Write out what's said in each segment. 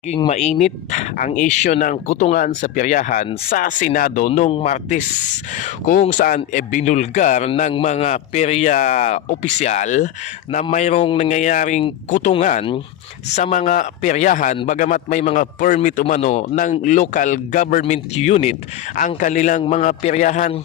Naging mainit ang isyo ng kutungan sa piryahan sa Senado noong Martes kung saan e binulgar ng mga pirya opisyal na mayroong nangyayaring kutungan sa mga piryahan bagamat may mga permit umano ng local government unit ang kanilang mga piryahan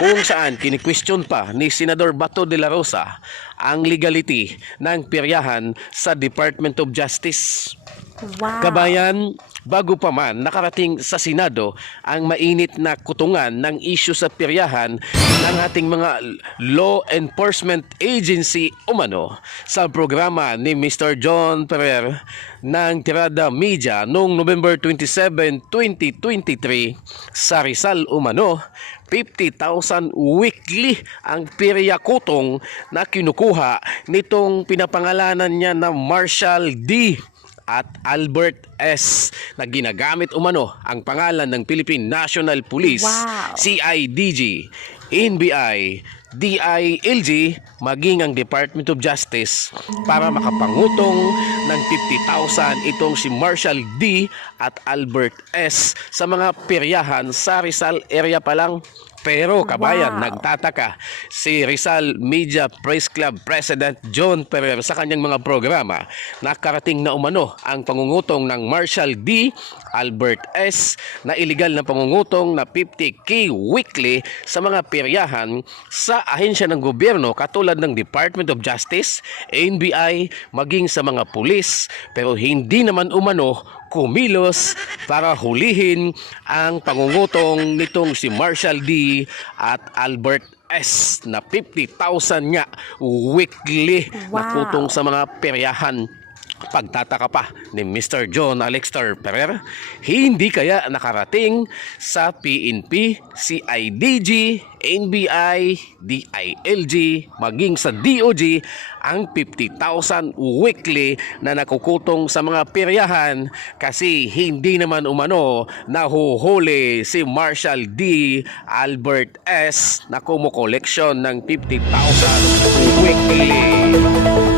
kung saan kini-question pa ni Senador Bato de la Rosa ang legality ng piryahan sa Department of Justice. Wow. Kabayan, bago pa man nakarating sa Senado ang mainit na kutungan ng isyu sa piryahan ng ating mga law enforcement agency umano sa programa ni Mr. John Ferrer ng Tirada Media noong November 27, 2023 sa Rizal umano 50,000 weekly ang pirya kutong na kinukuha nitong pinapangalanan niya na Marshall D at Albert S na ginagamit umano ang pangalan ng Philippine National Police, Wow. CIDG, NBI, DILG, maging ang Department of Justice para makapangutong ng 50,000 itong si Marshall D at Albert S sa mga piryahan sa Rizal area pa lang. Pero kabayan, Wow. nagtataka si Rizal Media Press Club President John Ferrer sa kanyang mga programa nakarating na umano ang pangungutong ng Marshall D. Albert S. na illegal na pangungutong na 50k weekly sa mga piryahan sa ahensya ng gobyerno katulad ng Department of Justice, NBI, maging sa mga pulis pero hindi naman umano kumilos para hulihin ang pangungutong nitong si Marshall D at Albert S na 50,000 nga weekly na Wow. kutong sa mga peryahan. Pagtataka pa ni Mr. John Alexter Ferrer, hindi kaya nakarating sa PNP, CIDG, NBI, DILG, maging sa DOG ang 50,000 weekly na nakukutong sa mga piryahan kasi hindi naman umano nahuhuli si Marshall D. Albert S. na kumukoleksyon ng 50,000 weekly.